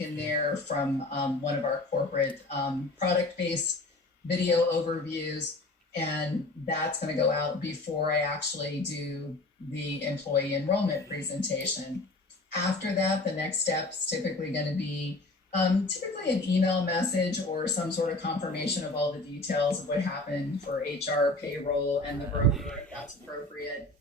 in there from one of our corporate product-based video overviews, and that's going to go out before I actually do the employee enrollment presentation. After that, the next step's typically going to be typically an email message or some sort of confirmation of all the details of what happened for HR, payroll, and the broker, if that's appropriate.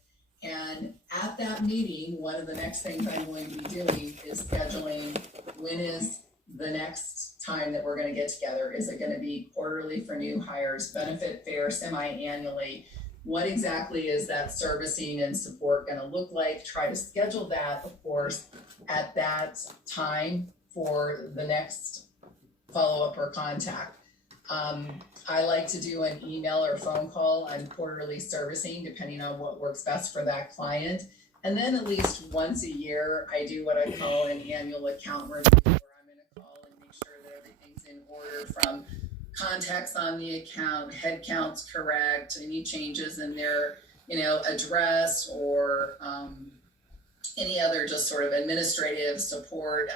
And at that meeting, one of the next things I'm going to be doing is scheduling when is the next time that we're going to get together. Is it going to be quarterly for new hires, benefit fair, semi-annually? What exactly is that servicing and support going to look like? Try to schedule that, of course, at that time for the next follow-up or contact. I like to do an email or phone call on quarterly servicing, depending on what works best for that client. And then at least once a year, I do what I call an annual account review, where I'm going to call and make sure that everything's in order, from contacts on the account, head counts correct, any changes in their, address or any other just sort of administrative support,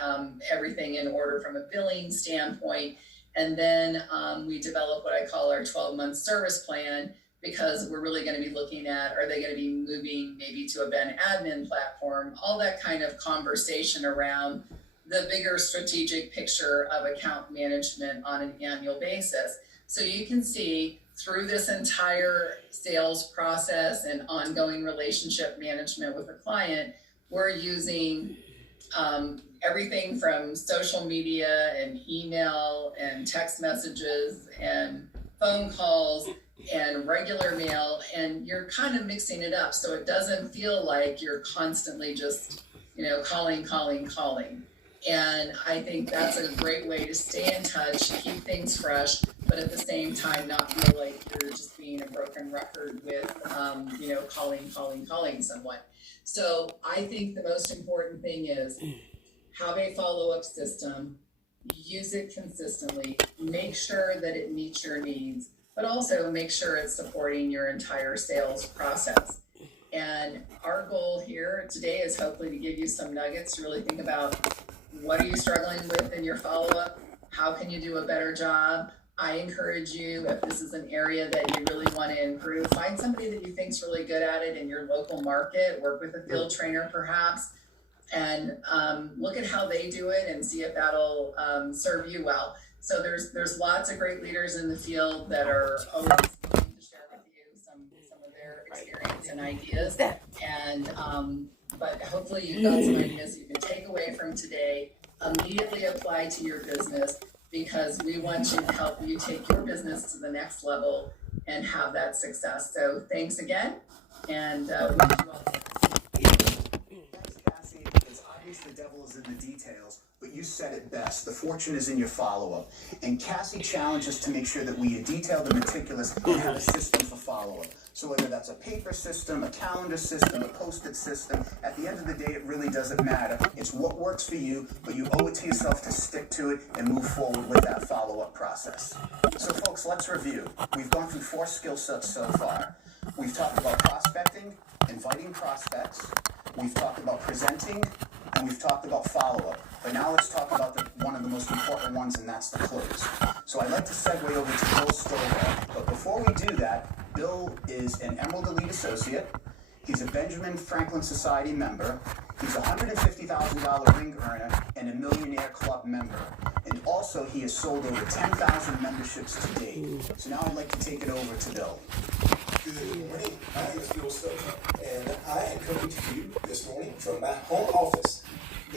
everything in order from a billing standpoint. And then we develop what I call our 12-month service plan, because we're really going to be looking at, are they going to be moving maybe to a Ben admin platform, all that kind of conversation around the bigger strategic picture of account management on an annual basis. So you can see through this entire sales process and ongoing relationship management with a client, we're using everything from social media and email and text messages and phone calls and regular mail, and you're kind of mixing it up so it doesn't feel like you're constantly just, calling. And I think that's a great way to stay in touch, keep things fresh, but at the same time not feel like you're just being a broken record with, calling someone. So I think the most important thing is have a follow-up system, use it consistently, make sure that it meets your needs, but also make sure it's supporting your entire sales process. And our goal here today is hopefully to give you some nuggets to really think about, what are you struggling with in your follow-up? How can you do a better job? I encourage you, if this is an area that you really want to improve, find somebody that you think is really good at it in your local market, work with a field trainer perhaps, and look at how they do it and see if that'll serve you well. So there's lots of great leaders in the field that are always willing to share with you some of their experience and ideas. And but hopefully you've got some ideas you can take away from today, immediately apply to your business, because we want to help you take your business to the next level and have that success. So thanks again, and we wish you all the best. Thanks, Cassie. It's obvious the devil is in the details, but you said it best. The fortune is in your follow-up. And Cassie challenged us to make sure that we detail the meticulous and have a system for follow-up. So whether that's a paper system, a calendar system, a post-it system, at the end of the day, it really doesn't matter. It's what works for you, but you owe it to yourself to stick to it and move forward with that follow-up process. So folks, let's review. We've gone through 4 skill sets so far. We've talked about prospecting, inviting prospects. We've talked about presenting, and we've talked about follow-up. But now let's talk about one of the most important ones, and that's the close. So I'd like to segue over to Bill Stovall. But before we do that, Bill is an Emerald Elite Associate. He's a Benjamin Franklin Society member. He's a $150,000 ring earner and a Millionaire Club member. And also, he has sold over 10,000 memberships to date. So now I'd like to take it over to Bill. Good morning. My name is Bill Stovall, and I am coming to you this morning from my home office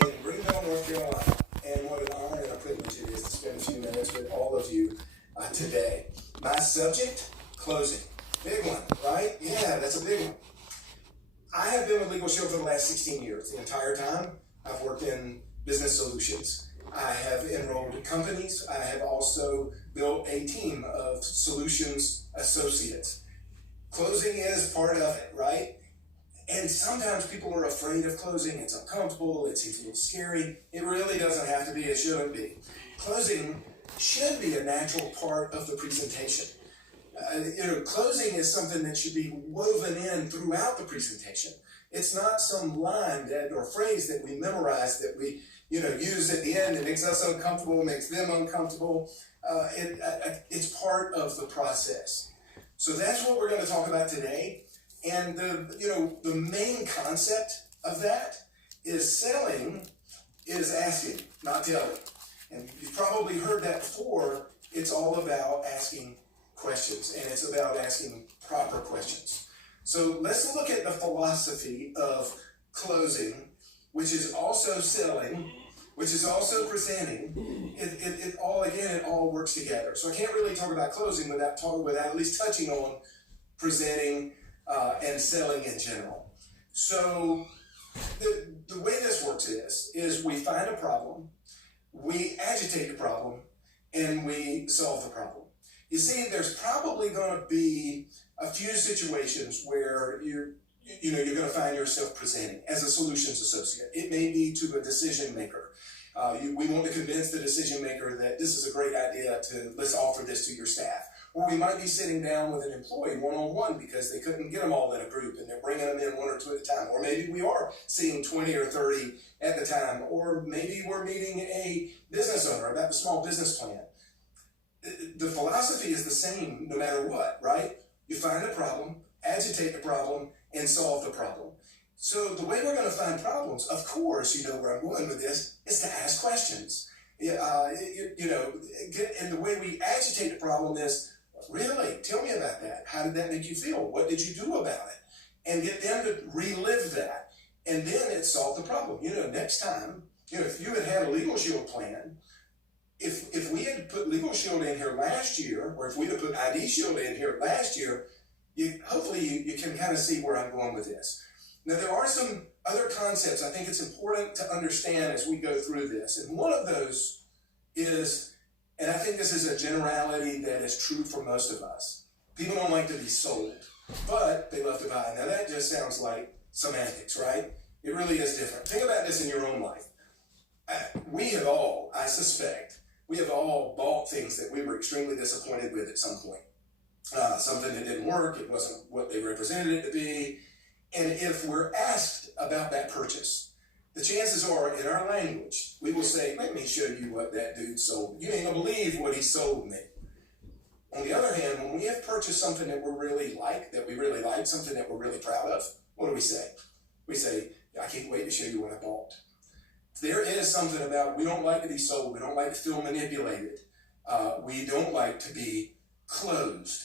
in Greenville, North Carolina. And what an honor and a privilege it is to spend a few minutes with all of you today. My subject, closing. Big one, right? Yeah, that's a big one. I have been with Legal Shield for the last 16 years. The entire time, I've worked in business solutions. I have enrolled companies. I have also built a team of solutions associates. Closing is part of it, right? And sometimes people are afraid of closing. It's uncomfortable. It's a little scary. It really doesn't have to be. It shouldn't be. Closing should be a natural part of the presentation. Closing is something that should be woven in throughout the presentation. It's not some line or phrase that we memorize that we, use at the end. It makes us uncomfortable, makes them uncomfortable. It's part of the process. So that's what we're going to talk about today. And the main concept of that is selling is asking, not telling. And you've probably heard that before. It's all about asking questions, and it's about asking proper questions. So let's look at the philosophy of closing, which is also selling, which is also presenting. It all works together. So I can't really talk about closing without at least touching on presenting and selling in general. So the way this works is we find a problem, we agitate the problem, and we solve the problem. You see, there's probably going to be a few situations where you're going to find yourself presenting as a solutions associate. It may be to a decision maker. We want to convince the decision maker that this is a great idea let's offer this to your staff. Or we might be sitting down with an employee one-on-one because they couldn't get them all in a group and they're bringing them in one or two at a time. Or maybe we are seeing 20 or 30 at the time. Or maybe we're meeting a business owner about the small business plan. The philosophy is the same no matter what, right? You find a problem, agitate the problem, and solve the problem. So the way we're going to find problems, of course, you know where I'm going with this, is to ask questions. And the way we agitate the problem is, really, tell me about that. How did that make you feel? What did you do about it? And get them to relive that. And then it solved the problem. Next time, if you had a Legal Shield plan, if we had put Legal Shield in here last year, or if we had put ID Shield in here last year, hopefully you can kind of see where I'm going with this. Now, there are some other concepts I think it's important to understand as we go through this. And one of those is, and I think this is a generality that is true for most of us, people don't like to be sold, but they love to buy. Now, that just sounds like semantics, right? It really is different. Think about this in your own life. We have all, I suspect, bought things that we were extremely disappointed with at some point. Something that didn't work, it wasn't what they represented it to be. And if we're asked about that purchase, the chances are, in our language, we will say, let me show you what that dude sold. You ain't gonna believe what he sold me. On the other hand, when we have purchased something that we really like, something that we're really proud of, what do we say? We say, I can't wait to show you what I bought. There is something about, we don't like to be sold, we don't like to feel manipulated, we don't like to be closed.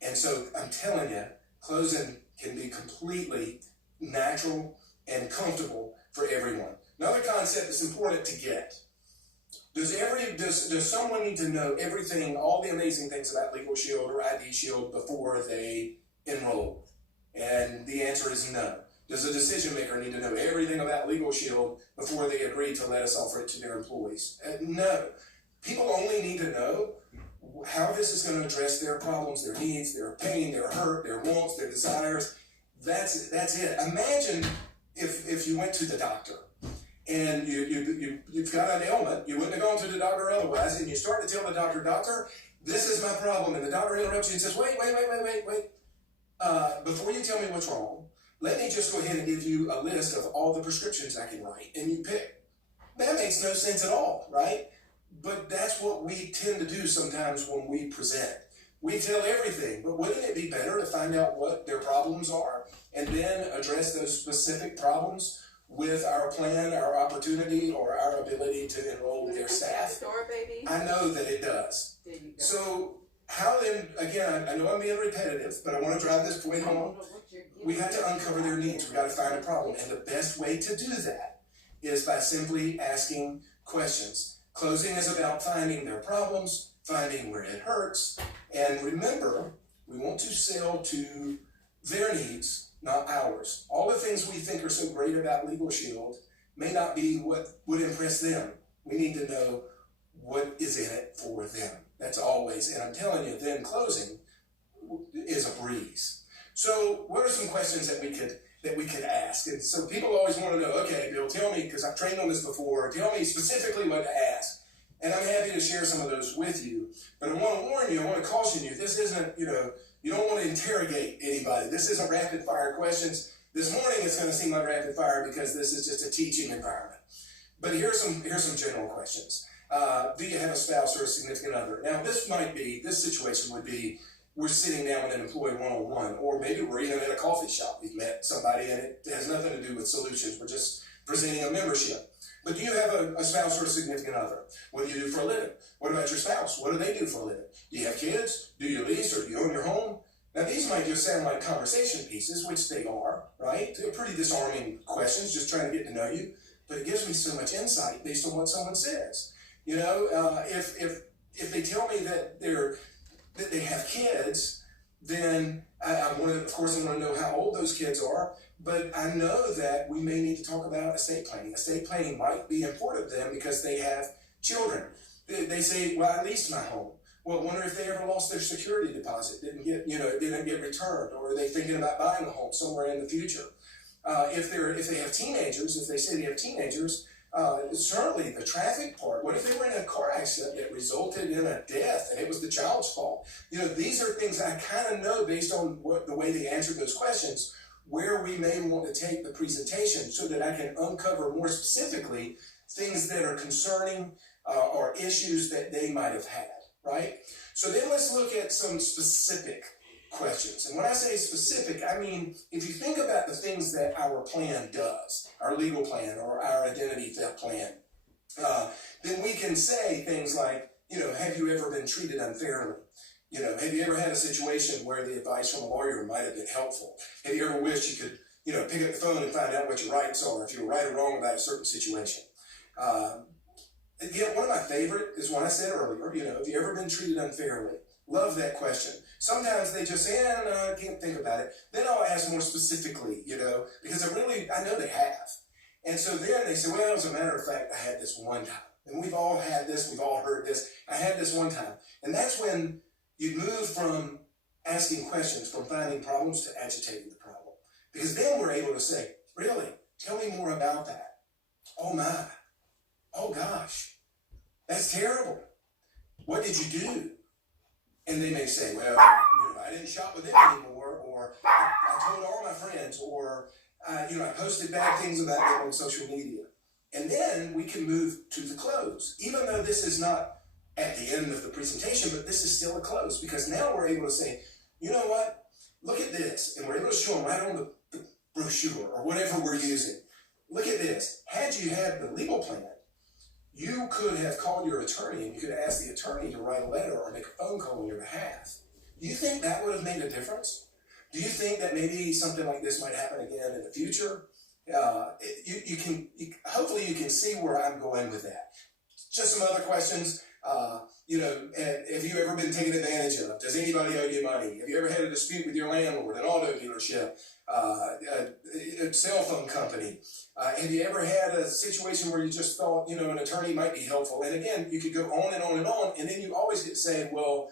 And so I'm telling you, closing can be completely natural and comfortable for everyone. Another concept that's important to get. Does someone need to know everything, all the amazing things about Legal Shield or ID Shield before they enroll? And the answer is no. Does a decision maker need to know everything about Legal Shield before they agree to let us offer it to their employees? No. People only need to know how this is going to address their problems, their needs, their pain, their hurt, their wants, their desires. That's it. Imagine if you went to the doctor and you've got an ailment, you wouldn't have gone to the doctor otherwise, and you start to tell the doctor, this is my problem, and the doctor interrupts you and says, wait. Before you tell me what's wrong, let me just go ahead and give you a list of all the prescriptions I can write, and you pick. That makes no sense at all, right? But that's what we tend to do sometimes when we present. We tell everything, but wouldn't it be better to find out what their problems are and then address those specific problems with our plan, our opportunity, or our ability to enroll their staff? I know that it does. So how then, again, I know I'm being repetitive, but I want to drive this point home. We have to uncover their needs. We got to find a problem. And the best way to do that is by simply asking questions. Closing is about finding their problems, finding where it hurts. And remember, we want to sell to their needs, not ours. All the things we think are so great about Legal Shield may not be what would impress them. We need to know what is in it for them. That's always, and I'm telling you, then closing is a breeze. So what are some questions that we could ask? And so people always want to know, okay, Bill, tell me, because I've trained on this before, tell me specifically what to ask. And I'm happy to share some of those with you. But I want to warn you, I want to caution you, this isn't, you don't want to interrogate anybody. This isn't rapid fire questions. This morning it's going to seem like rapid fire because this is just a teaching environment. But here's some general questions. Do you have a spouse or a significant other? Now, this situation would be, we're sitting down with an employee one-on-one, or maybe we're even at a coffee shop. We've met somebody and it has nothing to do with solutions. We're just presenting a membership. But do you have a spouse or a significant other? What do you do for a living? What about your spouse? What do they do for a living? Do you have kids? Do you lease, or do you own your home? Now, these might just sound like conversation pieces, which they are, right? They're pretty disarming questions, just trying to get to know you. But it gives me so much insight based on what someone says. You know, if they tell me that they have kids, then I want to, of course, I want to know how old those kids are. But I know that we may need to talk about estate planning. Estate planning might be important to them because they have children. They say, well, I leased my home. Well, I wonder if they ever lost their security deposit, didn't get returned, or are they thinking about buying a home somewhere in the future? If they have teenagers, if they say they have teenagers, certainly the traffic part. What if they were in a car accident that resulted in a death and it was the child's fault? You know, these are things I kind of know based on the way they answer those questions, where we may want to take the presentation so that I can uncover more specifically things that are concerning or issues that they might have had, right? So then let's look at some specific questions. And when I say specific, I mean, if you think about the things that our plan does, our legal plan or our identity theft plan, then we can say things like, you know, have you ever been treated unfairly? You know, have you ever had a situation where the advice from a lawyer might have been helpful? Have you ever wished you could, you know, pick up the phone and find out what your rights are, if you were right or wrong about a certain situation? Again, one of my favorite is one I said earlier, you know, have you ever been treated unfairly? Love that question. Sometimes they just say, no, I can't think about it. Then I'll ask more specifically, you know, because I know they have. And so then they say, well, as a matter of fact, I had this one time. And we've all had this, we've all heard this. I had this one time. And that's when you move from asking questions, from finding problems to agitating the problem. Because then we're able to say, really, tell me more about that. Oh my, oh gosh, that's terrible. What did you do? And they may say, well, you know, I didn't shop with them anymore, or I told all my friends, or I posted bad things about them on social media. And then we can move to the close, even though this is not at the end of the presentation, but this is still a close, because now we're able to say, you know what, look at this, and we're able to show them right on the brochure or whatever we're using. Look at this. Had you had the legal plan, you could have called your attorney and you could ask the attorney to write a letter or make a phone call on your behalf. Do you think that would have made a difference? Do you think that maybe something like this might happen again in the future? Hopefully you can see where I'm going with that. Just some other questions. Have you ever been taken advantage of? Does anybody owe you money? Have you ever had a dispute with your landlord, an auto dealership, a cell phone company? Have you ever had a situation where you just thought, an attorney might be helpful? And again, you could go on and on and on, and then you always get saying, well,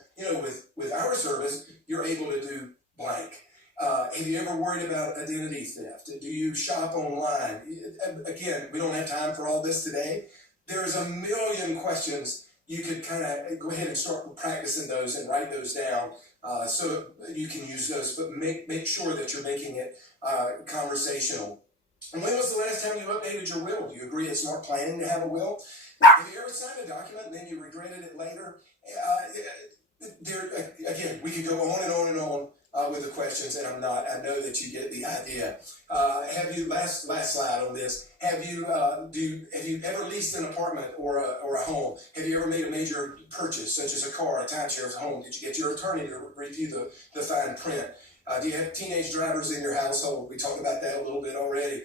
with our service, you're able to do blank. Have you ever worried about identity theft? Do you shop online? Again, we don't have time for all this today. There's a million questions. You could kind of go ahead and start practicing those and write those down so you can use those, but make sure that you're making it conversational. And when was the last time you updated your will? Do you agree it's smart planning to have a will? Have you ever signed a document and then you regretted it later? Again, we could go on and on and on with the questions, and I know that you get the idea. Have you, last slide on this, have you ever leased an apartment or a home? Have you ever made a major purchase, such as a car, a timeshare, a home? Did you get your attorney to review the fine print? Do you have teenage drivers in your household? We talked about that a little bit already.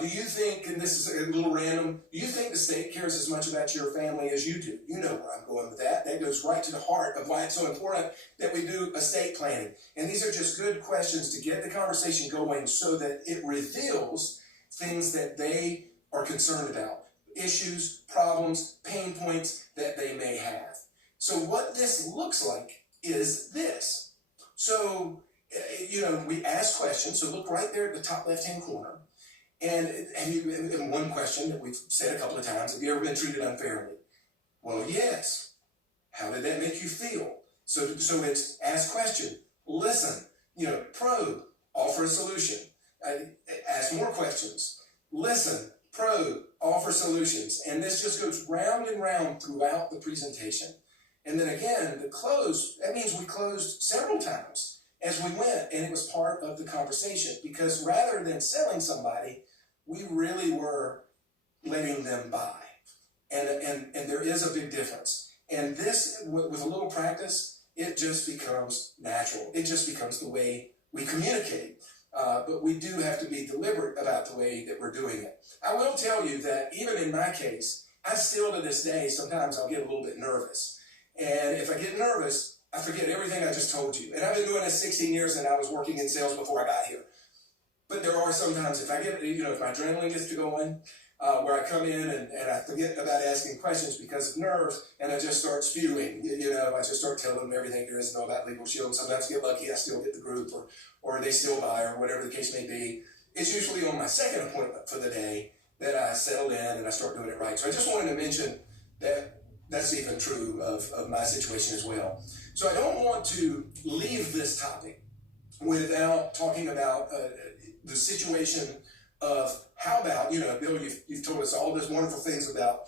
Do you think, and this is a little random, do you think the state cares as much about your family as you do? You know where I'm going with that. That goes right to the heart of why it's so important that we do estate planning. And these are just good questions to get the conversation going so that it reveals things that they are concerned about, issues, problems, pain points that they may have. So what this looks like is this. So, we ask questions. So look right there at the top left-hand corner. And one question that we've said a couple of times, have you ever been treated unfairly? Well, yes. How did that make you feel? So it's ask question, listen, probe, offer a solution, ask more questions, listen, Pro, offer solutions. And this just goes round and round throughout the presentation. And then again, the close, that means we closed several times as we went, and it was part of the conversation, because rather than selling somebody, we really were letting them buy. And there is a big difference. And this, with a little practice, it just becomes natural. It just becomes the way we communicate. But we do have to be deliberate about the way that we're doing it. I will tell you that even in my case, I still to this day, sometimes I'll get a little bit nervous. And if I get nervous, I forget everything I just told you. And I've been doing this 16 years, and I was working in sales before I got here. But there are sometimes, if I get, if my adrenaline gets to going, where I come in and I forget about asking questions because of nerves, and I just start spewing. I just start telling them everything there is to know about Legal Shield. Sometimes I get lucky, I still get the group, or they still buy, or whatever the case may be. It's usually on my second appointment for the day that I settle in and I start doing it right. So I just wanted to mention that that's even true of my situation as well. So I don't want to leave this topic without talking about the situation of how about, Bill, you've told us all these wonderful things about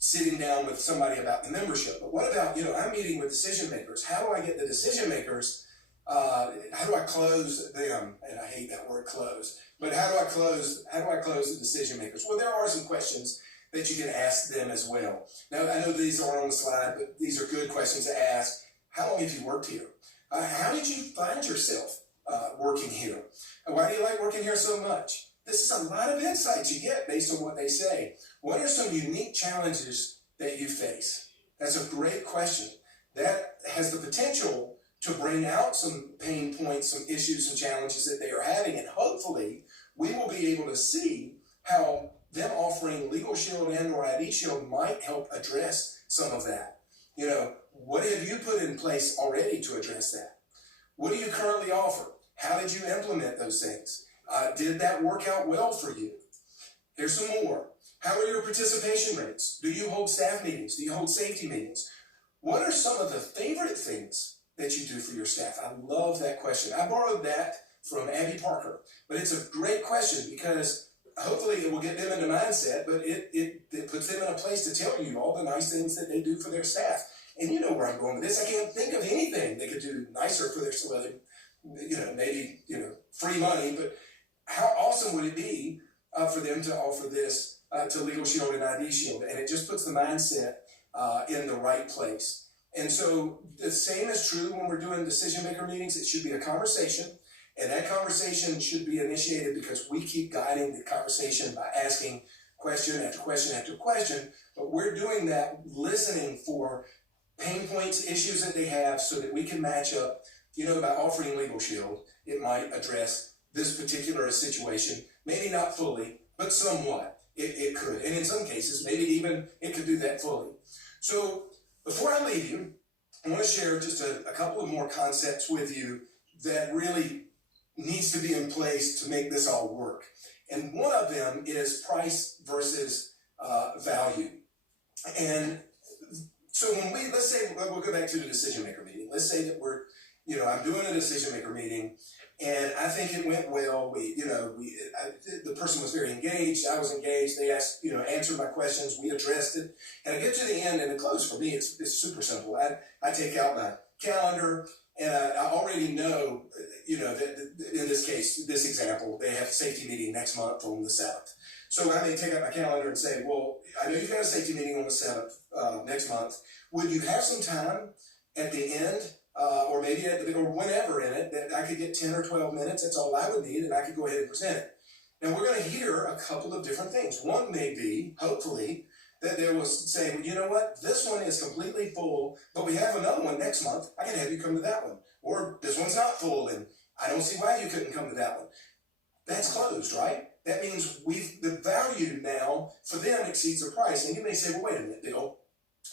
sitting down with somebody about the membership. But what about, I'm meeting with decision makers. How do I get the decision makers? How do I close them? And I hate that word close. But how do I close the decision makers? Well, there are some questions that you can ask them as well. Now, I know these aren't on the slide, but these are good questions to ask. How long have you worked here? How did you find yourself working here? Why do you like working here so much? This is a lot of insights you get based on what they say. What are some unique challenges that you face? That's a great question. That has the potential to bring out some pain points, some issues, some challenges that they are having. And hopefully, we will be able to see how them offering Legal Shield and or ID Shield might help address some of that. What have you put in place already to address that? What do you currently offer? How did you implement those things? Did that work out well for you? Here's some more. How are your participation rates? Do you hold staff meetings? Do you hold safety meetings? What are some of the favorite things that you do for your staff? I love that question. I borrowed that from Abby Parker, but it's a great question because hopefully it will get them into mindset, but it puts them in a place to tell you all the nice things that they do for their staff. And you know where I'm going with this. I can't think of anything they could do nicer for their staff. Maybe free money, but how awesome would it be for them to offer this to Legal Shield and ID Shield? And it just puts the mindset in the right place. And so the same is true when we're doing decision maker meetings. It should be a conversation, and that conversation should be initiated because we keep guiding the conversation by asking question after question after question. But we're doing that listening for pain points, issues that they have, so that we can match up. By offering Legal Shield, it might address this particular situation, maybe not fully, but somewhat. It could. And in some cases, maybe even it could do that fully. So before I leave you, I want to share just a couple of more concepts with you that really needs to be in place to make this all work. And one of them is price versus value. And so let's say, we'll go back to the decision maker meeting. Let's say that I'm doing a decision maker meeting, and I think it went well. The person was very engaged. I was engaged. They asked, answered my questions. We addressed it, and I get to the end, and the close for me, it's super simple. I take out my calendar, and I already know, that in this case, this example, they have a safety meeting next month on the 7th. So I may take out my calendar and say, well, I know you've got a safety meeting on the 7th next month. Would you have some time at the end? Or maybe or whenever in it, that I could get 10 or 12 minutes. That's all I would need, and I could go ahead and present it. Now, we're going to hear a couple of different things. One may be, hopefully, that they will say, well, you know what? This one is completely full, but we have another one next month. I can have you come to that one. Or this one's not full, and I don't see why you couldn't come to that one. That's closed, right? That means the value now for them exceeds the price. And you may say, well, wait a minute, Bill.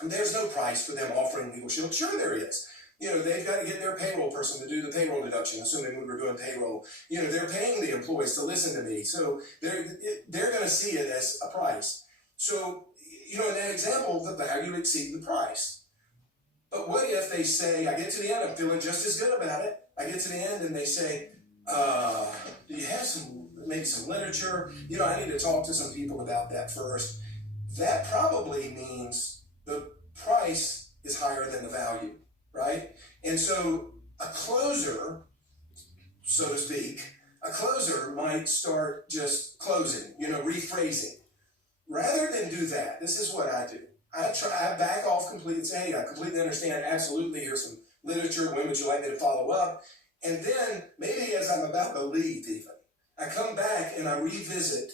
There's no price for them offering Legal Shield. Sure there is. They've got to get their payroll person to do the payroll deduction, assuming we were doing payroll. They're paying the employees to listen to me. So they're going to see it as a price. So, in that example, the value exceeds the price. But what if they say, I get to the end, I'm feeling just as good about it. I get to the end and they say, do you have some maybe some literature. I need to talk to some people about that first. That probably means the price is higher than the value, right? And so a closer, so to speak, a closer might start just closing, rephrasing. Rather than do that, this is what I do. I back off completely and say, hey, I completely understand, absolutely, here's some literature, when would you like me to follow up? And then, maybe as I'm about to leave even, I come back and I revisit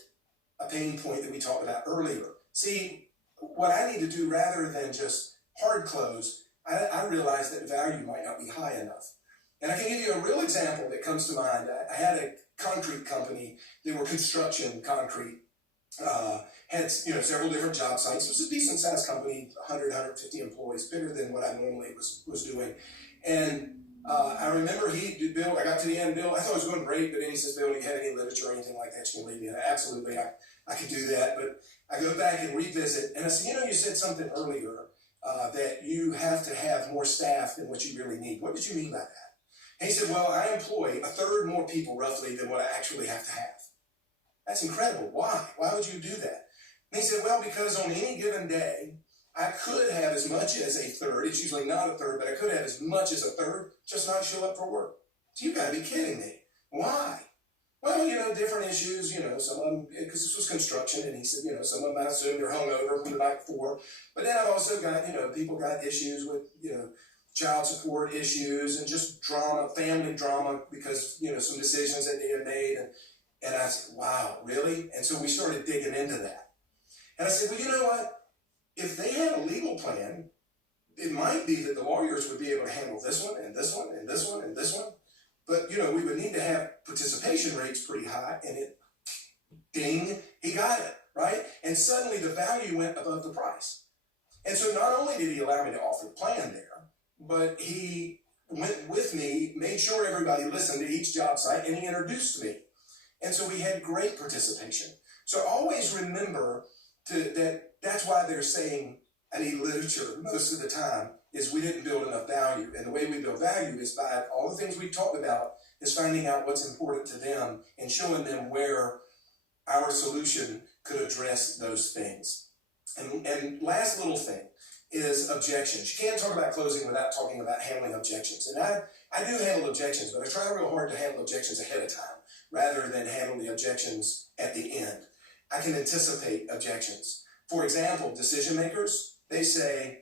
a pain point that we talked about earlier. See, what I need to do rather than just hard close, I realize that value might not be high enough. And I can give you a real example that comes to mind. I had a concrete company. They were construction concrete. Had several different job sites. It was a decent sized company, 100, 150 employees, bigger than what I normally was doing. And I remember Bill, I got to the end, Bill, I thought it was going great, but then he says, Bill, do you have any literature or anything like that you can leave me? And absolutely, I could do that. But I go back and revisit, and I said, you said something earlier that you have to have more staff than what you really need. What did you mean by that? And he said, well, I employ a third more people roughly than what I actually have to have. That's incredible. Why? Why would you do that? And he said, well, because on any given day, I could have as much as a third. It's usually not a third, but I could have as much as a third just not show up for work. So you got to be kidding me. Why? Well, different issues, some of them, because this was construction, and he said, some of them I assume they're hungover from the night before. But then I've also got, people got issues with, child support issues and just drama, family drama, because, some decisions that they had made. And I said, wow, really? And so we started digging into that. And I said, well, you know what? If they had a legal plan, it might be that the lawyers would be able to handle this one and this one and this one and this one. But, we would need to have participation rates pretty high. And ding, he got it, right? And suddenly the value went above the price. And so not only did he allow me to offer the plan there, but he went with me, made sure everybody listened to each job site, and he introduced me. And so we had great participation. So always remember that's why they're saying I need literature most of the time, is we didn't build enough value. And the way we build value is by all the things we've talked about, is finding out what's important to them and showing them where our solution could address those things. And last little thing is objections. You can't talk about closing without talking about handling objections. And I do handle objections, but I try real hard to handle objections ahead of time rather than handle the objections at the end. I can anticipate objections. For example, decision makers, they say,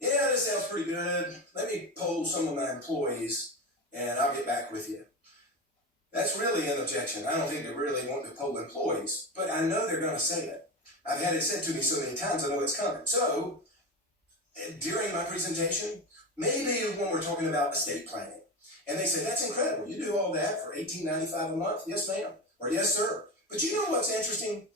yeah, this sounds pretty good. Let me poll some of my employees and I'll get back with you. That's really an objection. I don't think they really want to poll employees, but I know they're going to say it. I've had it said to me so many times, I know it's coming. So during my presentation, maybe when we're talking about estate planning, and they say, that's incredible. You do all that for $18.95 a month? Yes, ma'am. Or yes, sir. But you know what's interesting?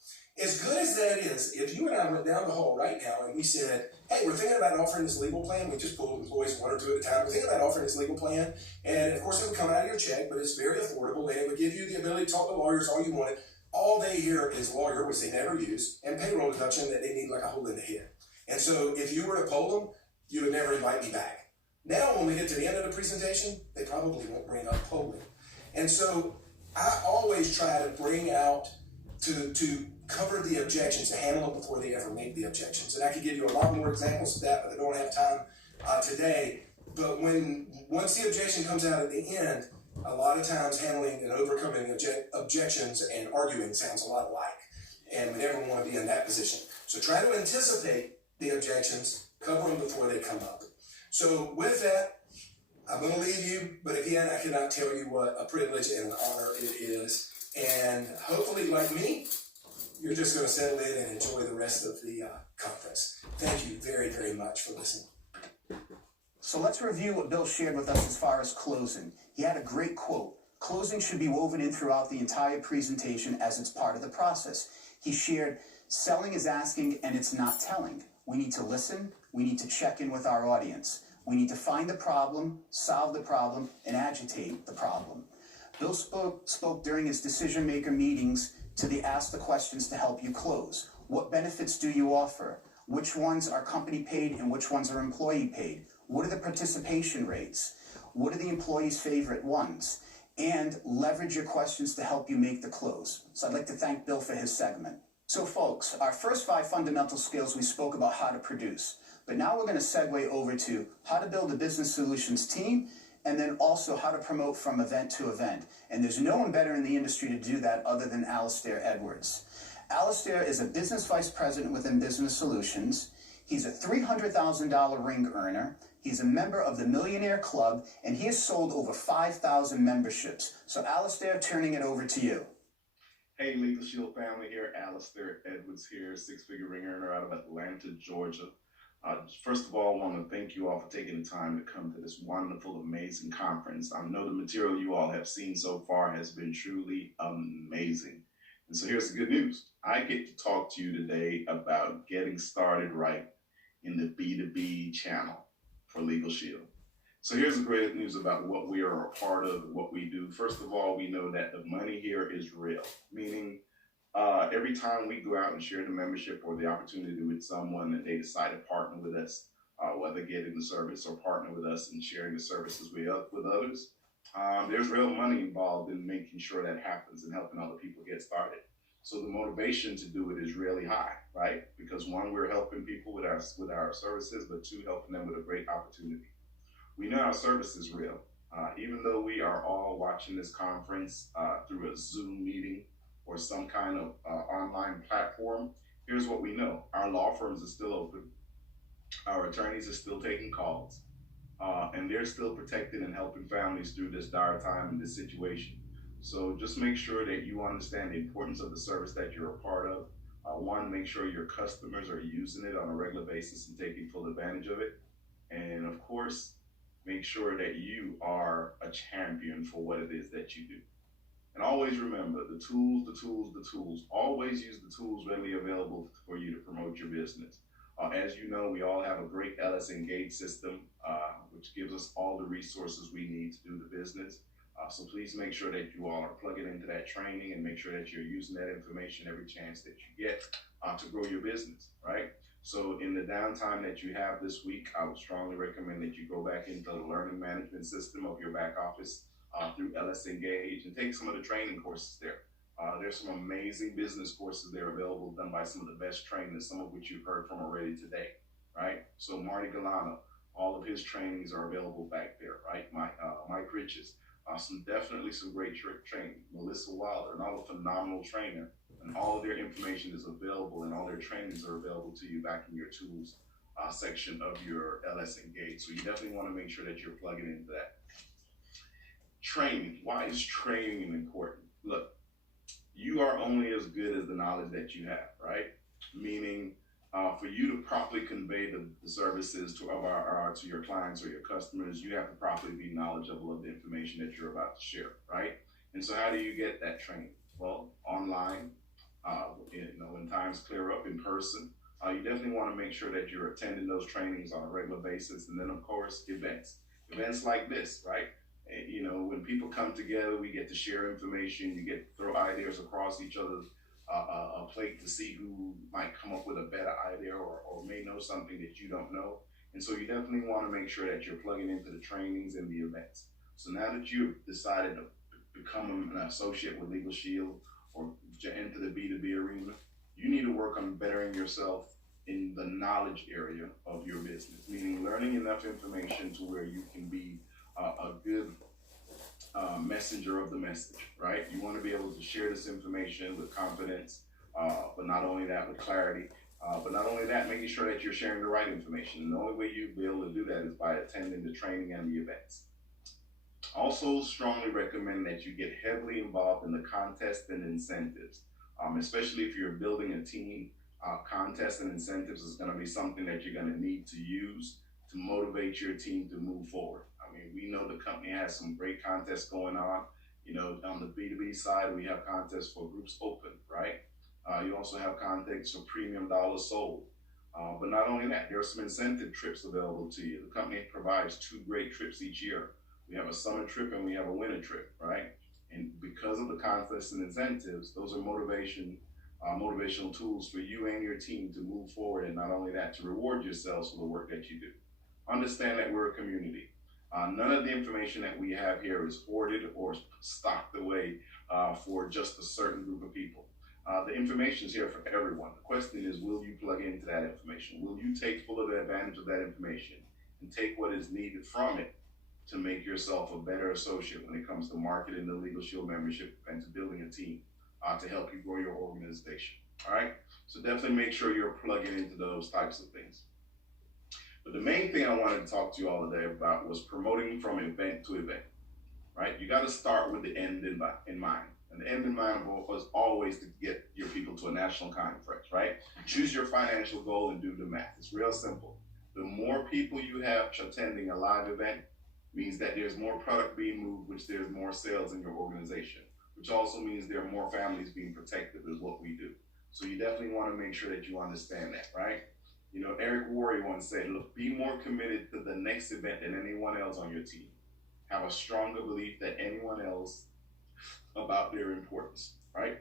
As good as that is, if you and I went down the hall right now and we said, hey, we're thinking about offering this legal plan. We just pulled employees one or two at a time. We're thinking about offering this legal plan. And of course, it would come out of your check, but it's very affordable. And it would give you the ability to talk to lawyers all you wanted. All they hear is lawyer, which they never use, and payroll deduction that they need like a hole in the head. And so if you were to poll them, you would never invite me back. Now, when we get to the end of the presentation, they probably won't bring up polling. And so I always try to bring out to cover the objections, to handle them before they ever make the objections. And I could give you a lot more examples of that, but I don't have time today. But once the objection comes out at the end, a lot of times handling and overcoming objections and arguing sounds a lot alike. And we never want to be in that position. So try to anticipate the objections, cover them before they come up. So with that, I'm going to leave you, but again, I cannot tell you what a privilege and an honor it is. And hopefully, like me, you're just going to settle in and enjoy the rest of the conference. Thank you very, very much for listening. So let's review what Bill shared with us as far as closing. He had a great quote. Closing should be woven in throughout the entire presentation as it's part of the process. He shared, selling is asking and it's not telling. We need to listen. We need to check in with our audience. We need to find the problem, solve the problem, and agitate the problem. Bill spoke during his decision-maker meetings to the ask the questions to help you close. What benefits do you offer? Which ones are company paid and which ones are employee paid? What are the participation rates? What are the employees' favorite ones? and leverage your questions to help you make the close. So I'd like to thank Bill for his segment. So folks, our first 5 fundamental skills, we spoke about how to produce, but now we're going to segue over to how to build a business solutions team, and then also how to promote from event to event. And there's no one better in the industry to do that other than Alistair Edwards. Alistair is a business vice president within Business Solutions. He's a $300,000 ring earner. He's a member of the Millionaire Club, and he has sold over 5,000 memberships. So Alistair, turning it over to you. Hey, Legal Shield family here. Alistair Edwards here, 6-figure ring earner out of Atlanta, Georgia. First of all, I want to thank you all for taking the time to come to this wonderful, amazing conference. I know the material you all have seen so far has been truly amazing. And so here's the good news. I get to talk to you today about getting started right in the B2B channel for Legal Shield. So here's the great news about what we are a part of, what we do. First of all, we know that the money here is real, meaning every time we go out and share the membership or the opportunity with someone that they decide to partner with us, whether getting the service or partner with us and sharing the services with others, there's real money involved in making sure that happens and helping other people get started. So the motivation to do it is really high, right? Because one, we're helping people with our services, but two, helping them with a great opportunity. We know our service is real. Even though we are all watching this conference through a Zoom meeting or some kind of online platform, here's what we know. Our law firms are still open. Our attorneys are still taking calls. And they're still protecting and helping families through this dire time and this situation. So just make sure that you understand the importance of the service that you're a part of. One, make sure your customers are using it on a regular basis and taking full advantage of it. And of course, make sure that you are a champion for what it is that you do. And always remember, the tools. Always use the tools readily available for you to promote your business. As you know, we all have a great LS Engage system, which gives us all the resources we need to do the business. So please make sure that you all are plugging into that training and make sure that you're using that information every chance that you get to grow your business, right? So in the downtime that you have this week, I would strongly recommend that you go back into the learning management system of your back office through LS Engage and take some of the training courses there. There's some amazing business courses there available done by some of the best trainers, some of which you've heard from already today, right? So Marty Galano, all of his trainings are available back there, right? Mike Riches, definitely some great training. Melissa Wilder, another phenomenal trainer, and all of their information is available and all their trainings are available to you back in your tools section of your LS Engage. So you definitely want to make sure that you're plugging into that. Training. Why is training important? Look, you are only as good as the knowledge that you have, right? Meaning, for you to properly convey the services to your clients or your customers, you have to properly be knowledgeable of the information that you're about to share, right? And so how do you get that training? Well, online, when times clear up in person, you definitely want to make sure that you're attending those trainings on a regular basis. And then of course, events like this, right? When people come together, we get to share information, you get to throw ideas across each other's a plate to see who might come up with a better idea or may know something that you don't know. And so you definitely want to make sure that you're plugging into the trainings and the events. So now that you've decided to become an associate with Legal Shield or to enter the B2B arena, you need to work on bettering yourself in the knowledge area of your business, meaning learning enough information to where you can be a good messenger of the message, right? You want to be able to share this information with confidence, but not only that, with clarity, but not only that, making sure that you're sharing the right information. And the only way you'll be able to do that is by attending the training and the events. Also strongly recommend that you get heavily involved in the contests and incentives, especially if you're building a team. Contests and incentives is going to be something that you're going to need to use to motivate your team to move forward. We know the company has some great contests going on. On the B2B side, we have contests for groups open, right? You also have contests for premium dollars sold. But not only that, there are some incentive trips available to you. The company provides 2 great trips each year. We have a summer trip and we have a winter trip, right? And because of the contests and incentives, those are motivational tools for you and your team to move forward. And not only that, to reward yourselves for the work that you do. Understand that we're a community. None of the information that we have here is hoarded or stocked away for just a certain group of people. The information is here for everyone. The question is, will you plug into that information? Will you take full advantage of that information and take what is needed from it to make yourself a better associate when it comes to marketing the Legal Shield membership and to building a team to help you grow your organization? All right, so definitely make sure you're plugging into those types of things. But the main thing I wanted to talk to you all today about was promoting from event to event, right? You got to start with the end in mind. And the end in mind was always to get your people to a national conference, right? Choose your financial goal and do the math. It's real simple. The more people you have attending a live event means that there's more product being moved, which there's more sales in your organization, which also means there are more families being protected is what we do. So you definitely want to make sure that you understand that, right? You know, Eric Worre once said, look, be more committed to the next event than anyone else on your team. Have a stronger belief than anyone else about their importance, right?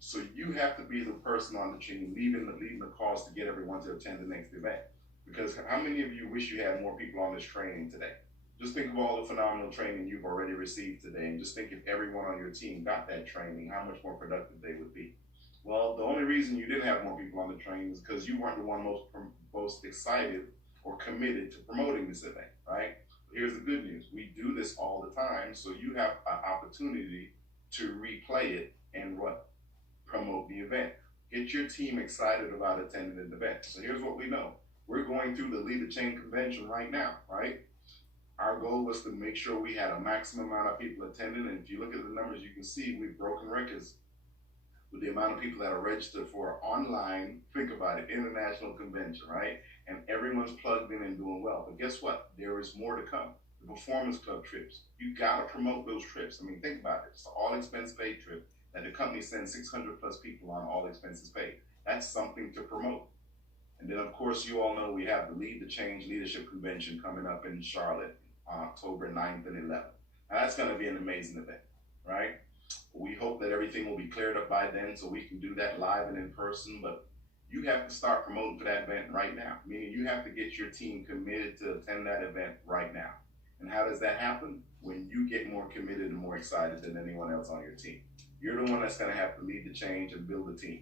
So you have to be the person on the team leading the cause to get everyone to attend the next event. Because how many of you wish you had more people on this training today? Just think of all the phenomenal training you've already received today, and just think if everyone on your team got that training, how much more productive they would be. Well, the only reason you didn't have more people on the training is because you weren't the one most excited or committed to promoting this event, right? But here's the good news. We do this all the time, so you have an opportunity to replay it and promote the event. Get your team excited about attending the event. So here's what we know. We're going through the Lead the Chain convention right now, right? Our goal was to make sure we had a maximum amount of people attending, and if you look at the numbers, you can see we've broken records with the amount of people that are registered for online, think about it, international convention, right? And everyone's plugged in and doing well. But guess what? There is more to come. The Performance Club trips, you gotta promote those trips. I mean, think about it. It's an all expense paid trip that the company sends 600 plus people on, all expenses paid. That's something to promote. And then of course, you all know we have the Lead the Change Leadership Convention coming up in Charlotte on October 9th and 11th. Now that's gonna be an amazing event, right? We hope that everything will be cleared up by then so we can do that live and in person, but you have to start promoting for that event right now, meaning you have to get your team committed to attend that event right now. And how does that happen? When you get more committed and more excited than anyone else on your team. You're the one that's gonna have to lead the change and build a team.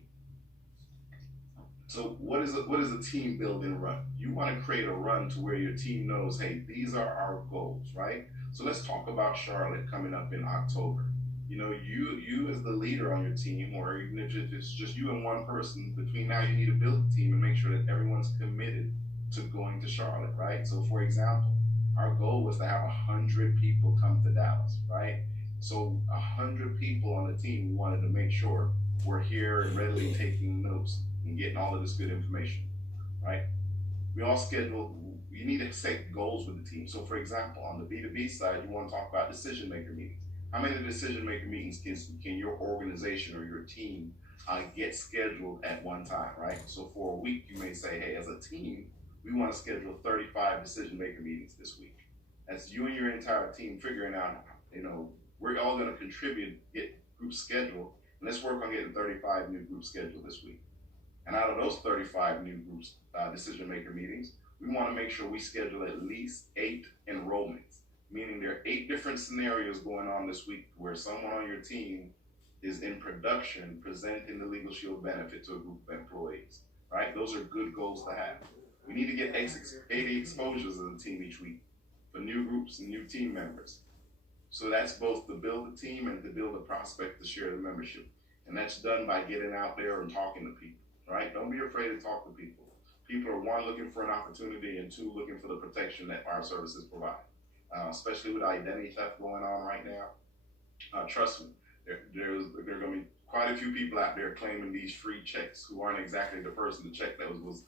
So what is a team building run? You wanna create a run to where your team knows, hey, these are our goals, right? So let's talk about Charlotte coming up in October. You know, you as the leader on your team, or even if it's just you and one person, between now you need to build a team and make sure that everyone's committed to going to Charlotte, right? So for example, our goal was to have 100 people come to Dallas, right? So 100 people on the team, we wanted to make sure we're here and readily taking notes and getting all of this good information, right? We all scheduled, you need to set goals with the team. So for example, on the B2B side, you want to talk about decision maker meetings. How many decision maker meetings can your organization or your team get scheduled at one time, right? So for a week, you may say, hey, as a team, we want to schedule 35 decision maker meetings this week. That's you and your entire team figuring out, you know, we're all going to contribute, get groups scheduled, and let's work on getting 35 new groups scheduled this week. And out of those 35 new groups, decision maker meetings, we want to make sure we schedule at least 8 enrollments, meaning there are 8 different scenarios going on this week where someone on your team is in production presenting the Legal Shield benefit to a group of employees, right? Those are good goals to have. We need to get 80 exposures of the team each week for new groups and new team members. So that's both to build a team and to build a prospect to share the membership. And that's done by getting out there and talking to people, right? Don't be afraid to talk to people. People are 1, looking for an opportunity, and 2, looking for the protection that our services provide. Especially with identity theft going on right now. Trust me, there are going to be quite a few people out there claiming these free checks who aren't exactly the person the check that was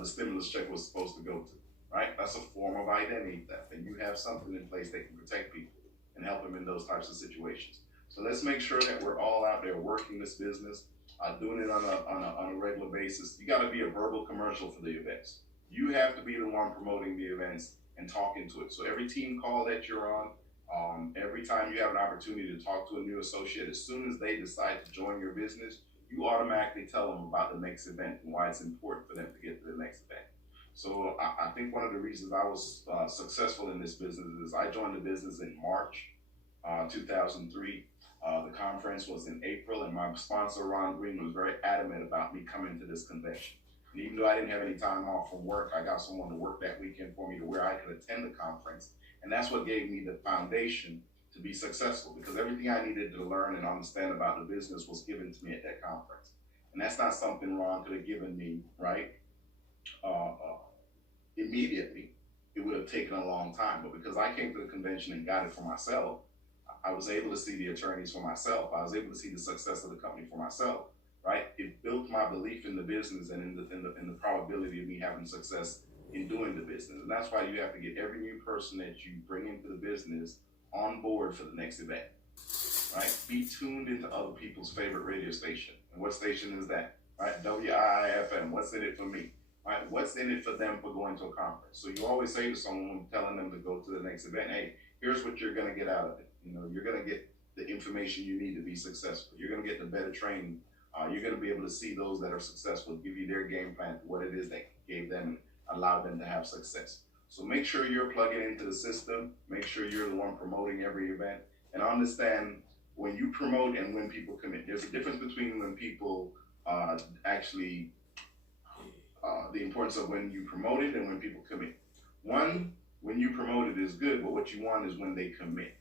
the stimulus check was supposed to go to, right? That's a form of identity theft, and you have something in place that can protect people and help them in those types of situations. So let's make sure that we're all out there working this business, doing it on a regular basis. You got to be a verbal commercial for the events. You have to be the one promoting the events and talking to it. So every team call that you're on, every time you have an opportunity to talk to a new associate, as soon as they decide to join your business, you automatically tell them about the next event and why it's important for them to get to the next event. So I think one of the reasons I was successful in this business is I joined the business in March 2003. The conference was in April, and my sponsor, Ron Green, was very adamant about me coming to this convention. And even though I didn't have any time off from work, I got someone to work that weekend for me to where I could attend the conference. And that's what gave me the foundation to be successful, because everything I needed to learn and understand about the business was given to me at that conference. And that's not something Ron could have given me, right? Immediately. It would have taken a long time, but because I came to the convention and got it for myself, I was able to see the attorneys for myself. I was able to see the success of the company for myself, right? It built my belief in the business and in the probability of me having success in doing the business. And that's why you have to get every new person that you bring into the business on board for the next event, right? Be tuned into other people's favorite radio station. And what station is that, right? WIIFM, what's in it for me, right? What's in it for them for going to a conference? So you always say to someone when telling them to go to the next event, hey, here's what you're gonna get out of it. You know, you're gonna get the information you need to be successful. You're gonna get the better training. You're gonna be able to see those that are successful, give you their game plan for what it is that gave them, allowed them to have success. So make sure you're plugging into the system. Make sure you're the one promoting every event, and understand when you promote and when people commit. There's a difference between when people actually, the importance of when you promote it and when people commit. One, when you promote it is good, but what you want is when they commit.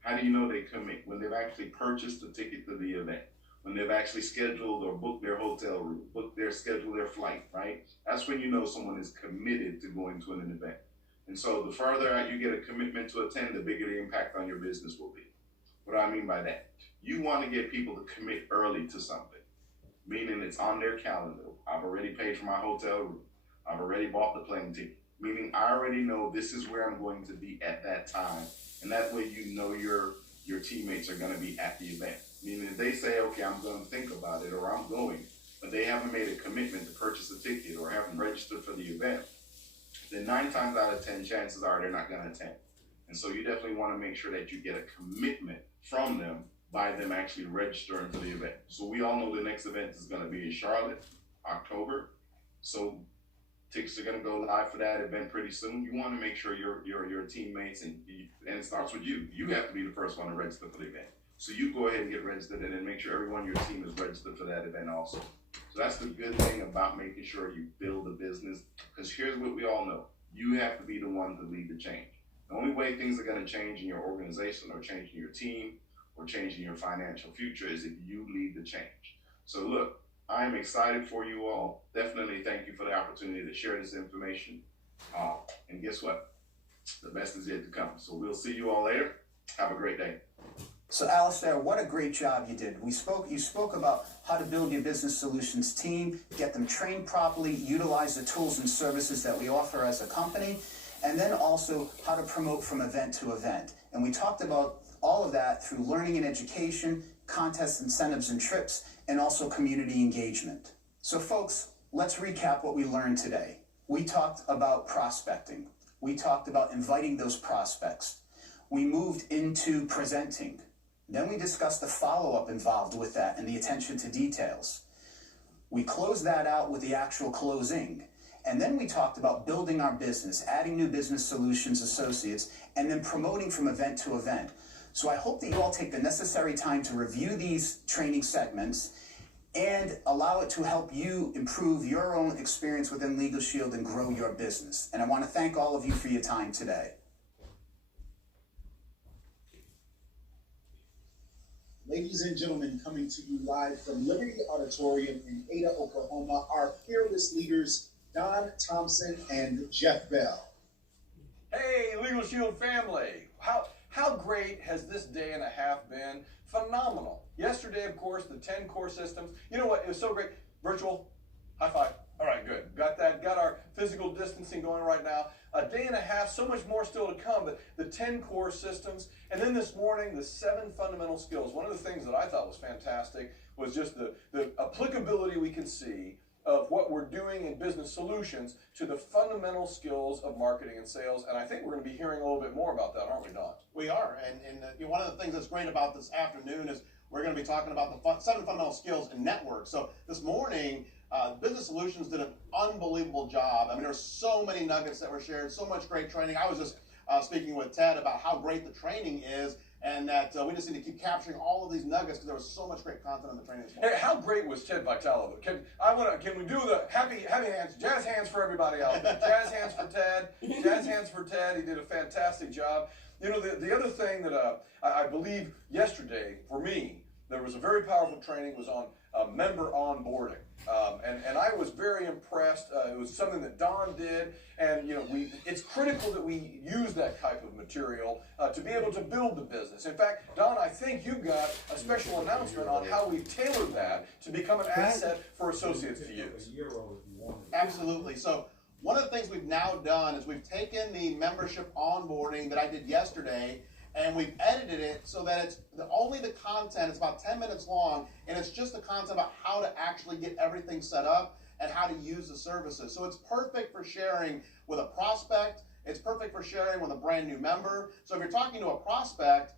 How do you know they commit? When they've actually purchased a ticket to the event, when they've actually scheduled or booked their hotel room, scheduled their flight, right? That's when you know someone is committed to going to an event. And so the further out you get a commitment to attend, the bigger the impact on your business will be. What do I mean by that? You want to get people to commit early to something, meaning it's on their calendar. I've already paid for my hotel room. I've already bought the plane ticket, meaning I already know this is where I'm going to be at that time. And that way you know your teammates are going to be at the event. Meaning if they say, okay, I'm going to think about it or I'm going, but they haven't made a commitment to purchase a ticket or haven't registered for the event, then 9 times out of 10, chances are they're not going to attend. And so you definitely want to make sure that you get a commitment from them by them actually registering for the event. So we all know the next event is going to be in Charlotte, October. So tickets are going to go live for that event pretty soon. You want to make sure your teammates, and it starts with you. You have to be the first one to register for the event. So you go ahead and get registered, and then make sure everyone on your team is registered for that event also. So that's the good thing about making sure you build a business, because here's what we all know. You have to be the one to lead the change. The only way things are going to change in your organization or change in your team or change in your financial future is if you lead the change. So look, I'm excited for you all. Definitely thank you for the opportunity to share this information. And guess what? The best is yet to come. So we'll see you all later. Have a great day. So Alistair, what a great job you did. You spoke about how to build your business solutions team, get them trained properly, utilize the tools and services that we offer as a company, and then also how to promote from event to event. And we talked about all of that through learning and education, contests, incentives, and trips, and also community engagement. So folks, let's recap what we learned today. We talked about prospecting. We talked about inviting those prospects. We moved into presenting. Then we discussed the follow-up involved with that and the attention to details. We closed that out with the actual closing. And then we talked about building our business, adding new business solutions associates, and then promoting from event to event. So I hope that you all take the necessary time to review these training segments and allow it to help you improve your own experience within Legal Shield and grow your business. And I want to thank all of you for your time today. Ladies and gentlemen, coming to you live from Liberty Auditorium in Ada, Oklahoma, our fearless leaders, Don Thompson and Jeff Bell. Hey, Legal Shield family. How great has this day and a half been? Phenomenal. Yesterday, of course, the 10 core systems. You know what? It was so great. Virtual. High five. All right, good. Got that. Got our physical distancing going right now. A day and a half, so much more still to come, but the 10 core systems. And then this morning, the 7 fundamental skills. One of the things that I thought was fantastic was just the applicability we can see of what we're doing in business solutions to the fundamental skills of marketing and sales. And I think we're going to be hearing a little bit more about that, aren't we, Don? We are, and one of the things that's great about this afternoon is we're going to be talking about the 7 fundamental skills in network. So this morning, Business Solutions did an unbelievable job. I mean, there's so many nuggets that were shared, so much great training. I was just speaking with Ted about how great the training is, and that we just need to keep capturing all of these nuggets because there was so much great content on the training this morning. Hey, how great was Ted Vitale? Can we do the happy hands, jazz hands for everybody out there? Jazz hands for Ted. Jazz hands for Ted. He did a fantastic job. You know, the other thing that I believe yesterday for me, there was a very powerful training was on member onboarding. And I was very impressed. It was something that Don did, and you know, it's critical that we use that type of material to be able to build the business. In fact, Don, I think you've got a special announcement on how we've tailored that to become an asset for associates to use. Absolutely. So one of the things we've now done is we've taken the membership onboarding that I did yesterday, and we've edited it so that it's only the content, it's about 10 minutes long, and it's just the content about how to actually get everything set up and how to use the services. So it's perfect for sharing with a prospect, it's perfect for sharing with a brand new member. So if you're talking to a prospect,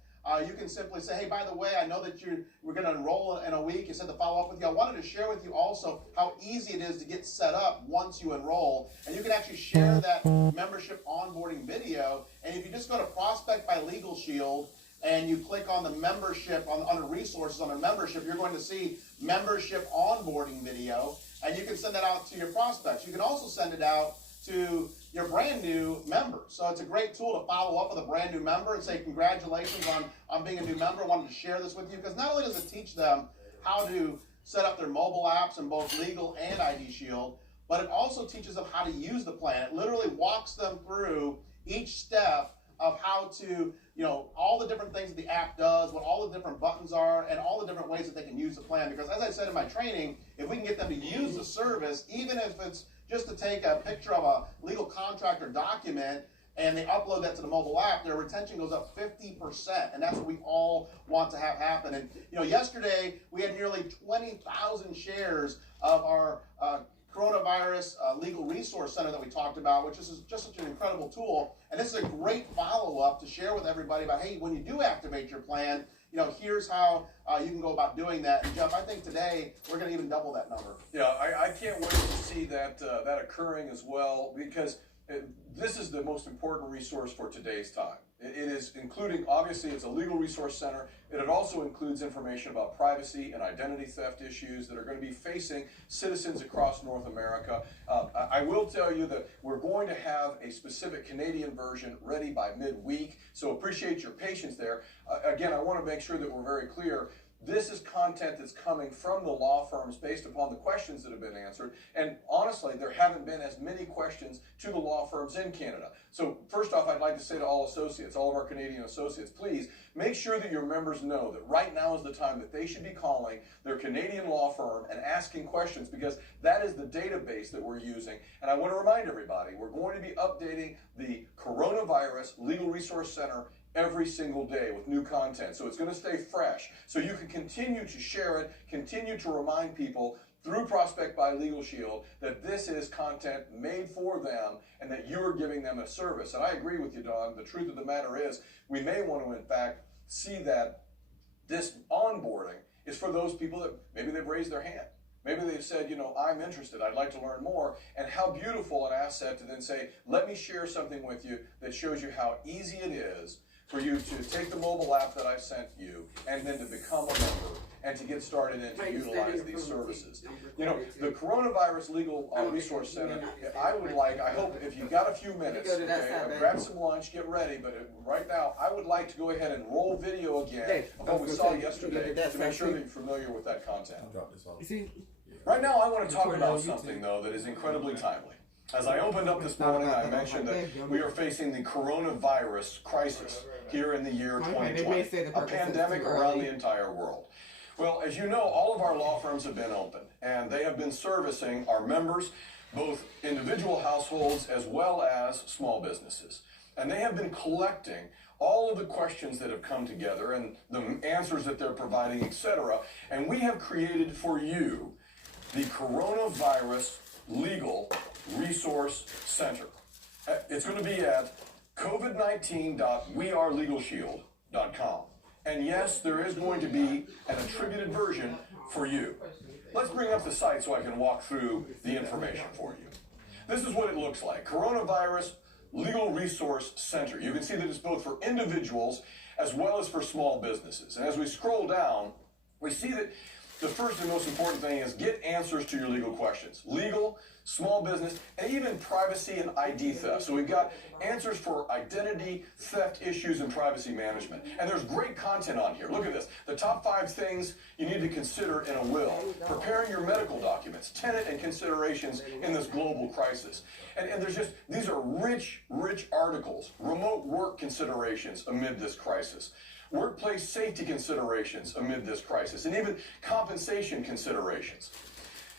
you can simply say, hey, by the way, I know that we're going to enroll in a week. You said to follow up with you. I wanted to share with you also how easy it is to get set up once you enroll. And you can actually share that membership onboarding video. And if you just go to Prospect by Legal Shield and you click on the membership, under resources under membership, you're going to see membership onboarding video. And you can send that out to your prospects. You can also send it out to your brand new member. So it's a great tool to follow up with a brand new member and say, congratulations on being a new member. I wanted to share this with you because not only does it teach them how to set up their mobile apps in both Legal and ID Shield, but it also teaches them how to use the plan. It literally walks them through each step of how to, you know, all the different things that the app does, what all the different buttons are, and all the different ways that they can use the plan. Because as I said in my training, if we can get them to use the service, even if it's just to take a picture of a legal contract or document and they upload that to the mobile app, their retention goes up 50%, and that's what we all want to have happen. And you know, yesterday we had nearly 20,000 shares of our coronavirus legal resource center that we talked about, which is just such an incredible tool. And this is a great follow-up to share with everybody about, hey, when you do activate your plan, you know, here's how you can go about doing that. And Jeff, I think today we're going to even double that number. Yeah, I can't wait to see that occurring as well, because this is the most important resource for today's time. It is including, obviously, it's a legal resource center. It also includes information about privacy and identity theft issues that are going to be facing citizens across North America. I will tell you that we're going to have a specific Canadian version ready by midweek, so appreciate your patience there. Again, I want to make sure that we're very clear. This is content that's coming from the law firms based upon the questions that have been answered. And honestly, there haven't been as many questions to the law firms in Canada. So first off, I'd like to say to all associates, all of our Canadian associates, please make sure that your members know that right now is the time that they should be calling their Canadian law firm and asking questions, because that is the database that we're using. And I want to remind everybody, we're going to be updating the Coronavirus Legal Resource Center every single day with new content. So it's going to stay fresh. So you can continue to share it, continue to remind people through Prospect by Legal Shield that this is content made for them and that you are giving them a service. And I agree with you, Don. The truth of the matter is we may want to, in fact, see that this onboarding is for those people that maybe they've raised their hand. Maybe they've said, you know, I'm interested, I'd like to learn more. And how beautiful an asset to then say, let me share something with you that shows you how easy it is for you to take the mobile app that I've sent you and then to become a member and to get started and to utilize these services. You know, the Coronavirus Legal Resource Center, I hope if you've got a few minutes, okay, grab some lunch, get ready, but right now, I would like to go ahead and roll video again of what we saw yesterday to make sure that you're familiar with that content. Right now, I want to talk about something, though, that is incredibly timely. As I opened up this morning, I mentioned that we are facing the coronavirus crisis here in the year 2020, a pandemic around the entire world. Well, as you know, all of our law firms have been open, and they have been servicing our members, both individual households as well as small businesses. And they have been collecting all of the questions that have come together and the answers that they're providing, etc. And we have created for you the Coronavirus Legal Resource Center. It's going to be at covid19.wearelegalshield.com. And yes, there is going to be an attributed version for you. Let's bring up the site so I can walk through the information for you. This is what it looks like. Coronavirus Legal Resource Center. You can see that it's both for individuals as well as for small businesses. And as we scroll down, we see that the first and most important thing is get answers to your legal questions. Legal, small business, and even privacy and ID theft. So we've got answers for identity theft issues and privacy management. And there's great content on here. Look at this. The top 5 things you need to consider in a will. Preparing your medical documents, tenant and considerations in this global crisis. And there's just, these are rich, rich articles. Remote work considerations amid this crisis. Workplace safety considerations amid this crisis, and even compensation considerations.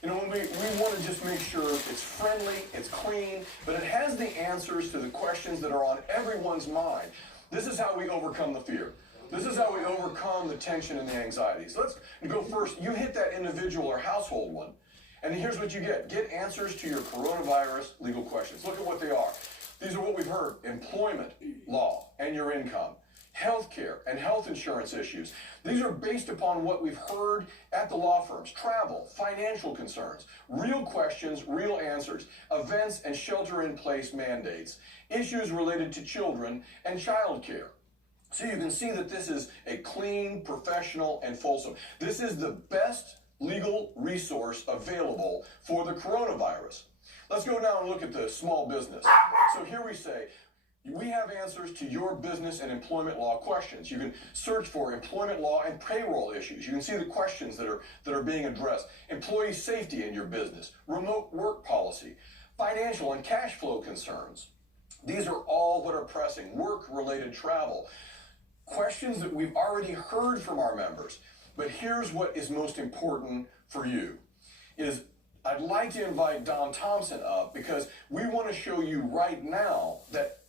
You know, when we want to just make sure it's friendly, it's clean, but it has the answers to the questions that are on everyone's mind. This is how we overcome the fear. This is how we overcome the tension and the anxiety. So let's go first. You hit that individual or household one, and here's what you get. Get answers to your coronavirus legal questions. Look at what they are. These are what we've heard: employment law and your income, healthcare and health insurance issues. These are based upon what we've heard at the law firms. Travel, financial concerns, real questions, real answers, events and shelter-in-place mandates, issues related to children and childcare. So you can see that this is a clean, professional, and fulsome. This is the best legal resource available for the coronavirus. Let's go now and look at the small business. So here we say, we have answers to your business and employment law questions. You can search for employment law and payroll issues. You can see the questions that are being addressed. Employee safety in your business, remote work policy, financial and cash flow concerns. These are all that are pressing. Work-related travel. Questions that we've already heard from our members. But here's what is most important for you, is I'd like to invite Don Thompson up, because we want to show you right now that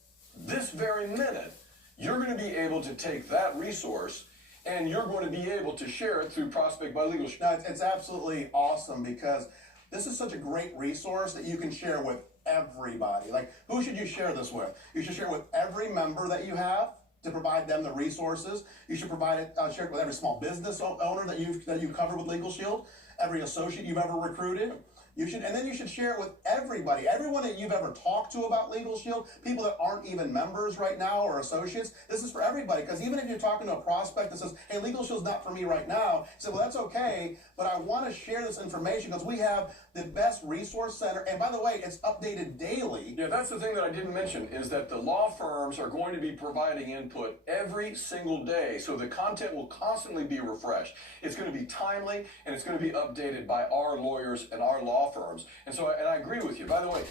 this very minute, you're going to be able to take that resource and you're going to be able to share it through Prospect by Legal Shield. No, it's absolutely awesome, because this is such a great resource that you can share with everybody. Like, who should you share this with? You should share it with every member that you have to provide them the resources. You should provide it, share it with every small business owner that you cover with Legal Shield, every associate you've ever recruited. And then you should share it with everybody, everyone that you've ever talked to about Legal Shield, people that aren't even members right now or associates. This is for everybody, because even if you're talking to a prospect that says, hey, Legal Shield's not for me right now, you say, well, that's okay, but I want to share this information because we have the best resource center. And by the way, it's updated daily. Yeah, that's the thing that I didn't mention, is that the law firms are going to be providing input every single day, so the content will constantly be refreshed. It's going to be timely, and it's going to be updated by our lawyers and our law firms. And so, I agree with you. By the way,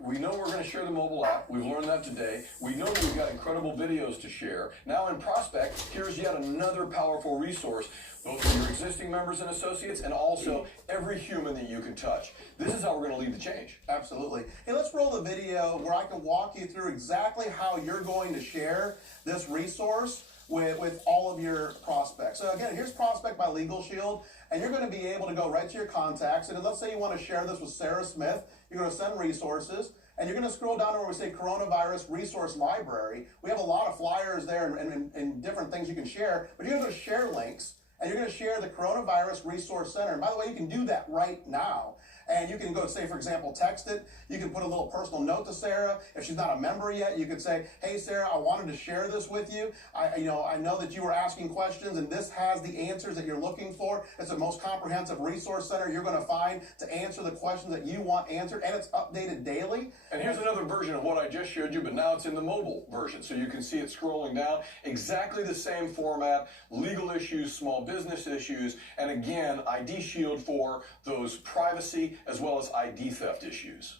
we know we're going to share the mobile app. We've learned that today. We know we've got incredible videos to share. Now in Prospect, here's yet another powerful resource, both for your existing members and associates, and also every human that you can touch. This is how we're going to lead the change. Absolutely. Hey, let's roll the video where I can walk you through exactly how you're going to share this resource with all of your prospects. So again, here's Prospect by Legal Shield, and you're going to be able to go right to your contacts. And let's say you want to share this with Sarah Smith. You're going to send resources, and you're going to scroll down to where we say Coronavirus Resource Library. We have a lot of flyers there and different things you can share, but you're going to go to share links, and you're going to share the Coronavirus Resource Center. And by the way, you can do that right now. And you can go, say, for example, text it. You can put a little personal note to Sarah. If she's not a member yet, you could say, hey, Sarah, I wanted to share this with you. I know that you were asking questions, and this has the answers that you're looking for. It's the most comprehensive resource center you're going to find to answer the questions that you want answered, and it's updated daily. And here's another version of what I just showed you, but now it's in the mobile version. So you can see it scrolling down. Exactly the same format, legal issues, small business issues, and again, ID Shield for those privacy as well as ID theft issues.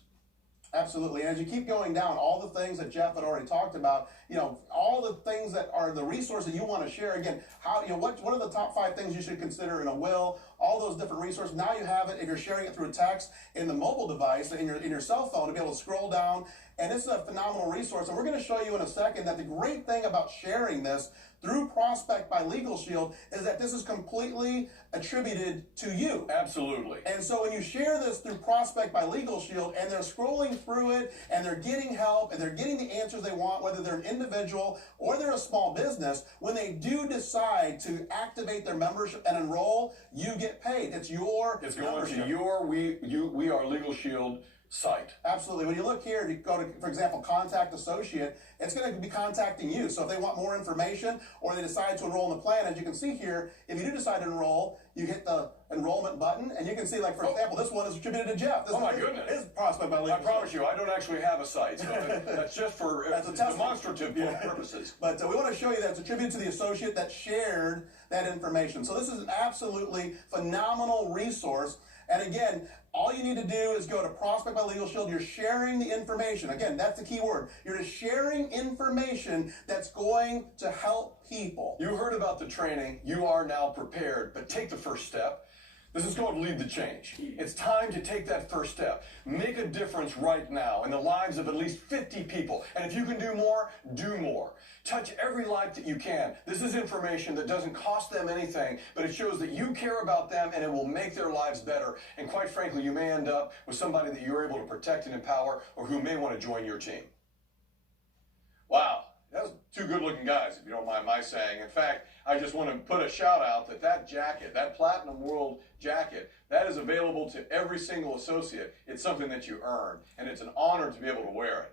Absolutely. And as you keep going down, all the things that Jeff had already talked about, all the things that are the resources that you want to share. Again, what are the top 5 things you should consider in a will? All those different resources. Now you have it, if you're sharing it through text in the mobile device, in your cell phone, to be able to scroll down And this is a phenomenal resource. And we're going to show you in a second that the great thing about sharing this through Prospect by Legal Shield is that this is completely attributed to you. Absolutely. And so when you share this through Prospect by Legal Shield and they're scrolling through it and they're getting help and they're getting the answers they want, whether they're an individual or they're a small business, when they do decide to activate their membership and enroll, you get paid. It's your It's going membership. to your We Are Legal Shield site. Absolutely. When you look here, if you go to, for example, Contact Associate, it's going to be contacting you. So if they want more information or they decide to enroll in the plan, as you can see here, if you do decide to enroll, you hit the enrollment button, and you can see, like, for example, this one is attributed to Jeff. This Oh, my is, goodness. Is Prospect by Legal I promise Shield. you, I don't actually have a site, so that's just for That's a test. demonstrative Yeah. purposes. But we want to show you that it's attributed to the associate that shared that information. So this is an absolutely phenomenal resource. And again, all you need to do is go to Prospect by Legal Shield. You're sharing the information. Again, that's the key word. You're just sharing information that's going to help people. You heard about the training. You are now prepared, but take the first step. This is called Lead the Change. It's time to take that first step. Make a difference right now in the lives of at least 50 people. And if you can do more, do more. Touch every life that you can. This is information that doesn't cost them anything, but it shows that you care about them and it will make their lives better. And quite frankly, you may end up with somebody that you're able to protect and empower or who may want to join your team. Wow. That was two good-looking guys, if you don't mind my saying. In fact, I just want to put a shout-out that jacket, that Platinum World jacket, that is available to every single associate. It's something that you earn, and it's an honor to be able to wear it.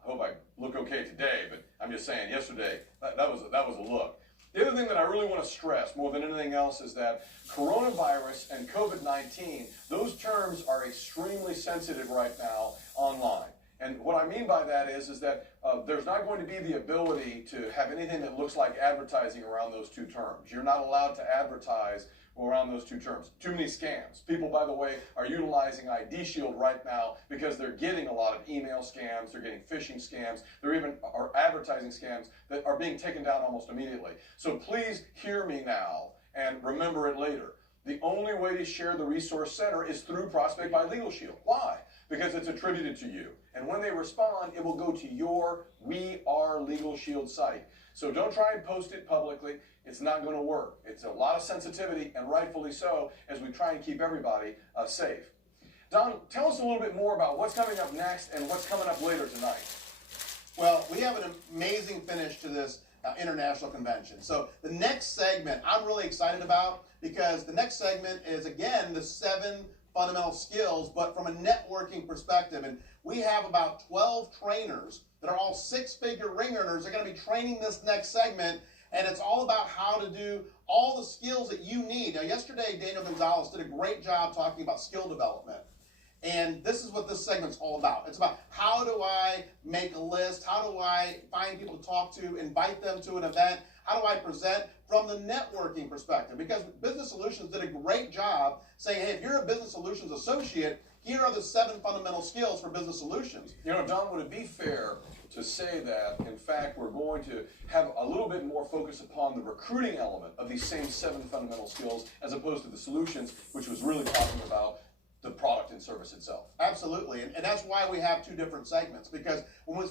Hope I look okay today, but I'm just saying, yesterday, that was a look. The other thing that I really want to stress more than anything else is that coronavirus and COVID-19, those terms are extremely sensitive right now online. And what I mean by that is that there's not going to be the ability to have anything that looks like advertising around those two terms. You're not allowed to advertise around those two terms. Too many scams. People, by the way, are utilizing ID Shield right now because they're getting a lot of email scams, they're getting phishing scams, there even are advertising scams that are being taken down almost immediately. So please hear me now and remember it later. The only way to share the Resource Center is through Prospect by Legal Shield. Why? Because it's attributed to you. And when they respond, it will go to your We Are Legal Shield site. So don't try and post it publicly. It's not going to work. It's a lot of sensitivity, and rightfully so, as we try and keep everybody safe. Don, tell us a little bit more about what's coming up next and what's coming up later tonight. Well, we have an amazing finish to this international convention. So the next segment I'm really excited about because the next segment is, again, the 7 fundamental skills, but from a networking perspective. And we have about 12 trainers that are all 6-figure ring earners. They're going to be training this next segment, and it's all about how to do all the skills that you need. Now, yesterday, Daniel Gonzalez did a great job talking about skill development. And this is what this segment's all about. It's about how do I make a list? How do I find people to talk to, invite them to an event? How do I present from the networking perspective? Because Business Solutions did a great job saying, hey, if you're a Business Solutions associate, here are the 7 fundamental skills for Business Solutions. You know, Don, would it be fair to say that, in fact, we're going to have a little bit more focus upon the recruiting element of these same 7 fundamental skills as opposed to the solutions, which was really talking about the product and service itself? Absolutely, and that's why we have 2 different segments, because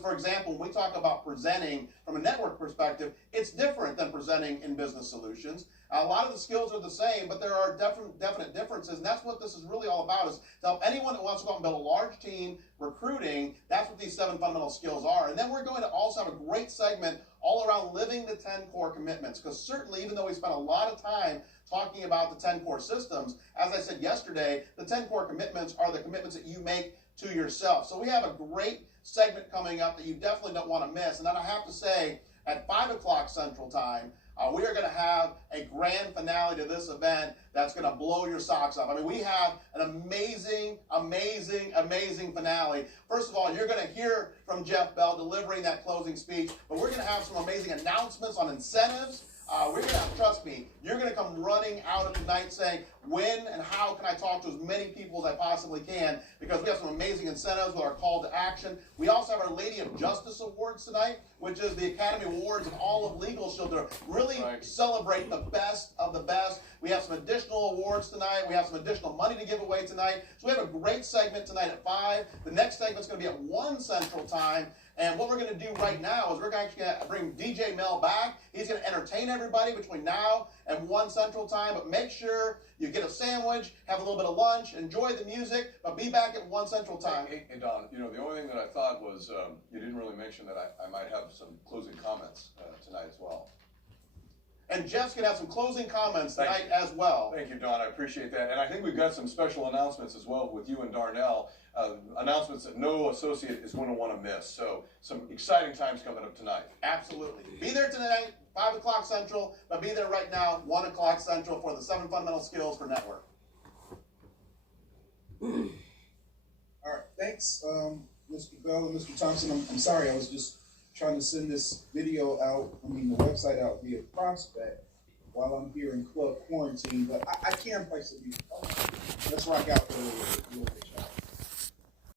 for example, when we talk about presenting from a network perspective, it's different than presenting in Business Solutions. A lot of the skills are the same, but there are definite differences, and that's what this is really all about, is to help anyone that wants to go out and build a large team, recruiting. That's what these 7 fundamental skills are. And then we're going to also have a great segment all around living the 10 core commitments, because certainly, even though we spent a lot of time talking about the 10 core systems, as I said yesterday, the 10 core commitments are the commitments that you make to yourself. So we have a great segment coming up that you definitely don't want to miss. And then I have to say, at 5 o'clock Central Time, we are going to have a grand finale to this event that's going to blow your socks off. I mean, we have an amazing, amazing, amazing finale. First of all, you're going to hear from Jeff Bell delivering that closing speech, but we're going to have some amazing announcements on incentives. we're going to have, trust me, you're going to come running out of tonight saying, when and how can I talk to as many people as I possibly can, because we have some amazing incentives with our call to action. We also have our Lady of Justice Awards tonight, which is the Academy Awards of all of Legal Shield to really celebrate the best of the best. We have some additional awards tonight. We have some additional money to give away tonight. So we have a great segment tonight at 5. The next segment's going to be at 1 Central Time. And what we're going to do right now is we're actually going to bring DJ Mel back. He's going to entertain everybody between now and 1 Central Time. But make sure you get a sandwich, have a little bit of lunch, enjoy the music, but be back at 1 Central Time. Hey, Don, you know, the only thing that I thought was you didn't really mention that I might have some closing comments tonight as well. And Jeff's going to have some closing comments tonight as well. Thank you, Don. I appreciate that. And I think we've got some special announcements as well with you and Darnell. Announcements that no associate is going to want to miss. So some exciting times coming up tonight. Absolutely. Be there tonight, 5 o'clock Central, but be there right now, 1 o'clock Central for the 7 Fundamental Skills for Network. All right, thanks, Mr. Bell and Mr. Thompson. I'm sorry, I was just trying to send this video out, the website out via Prospect while I'm here in club quarantine, but I can play some music. Let's rock out for a little bit.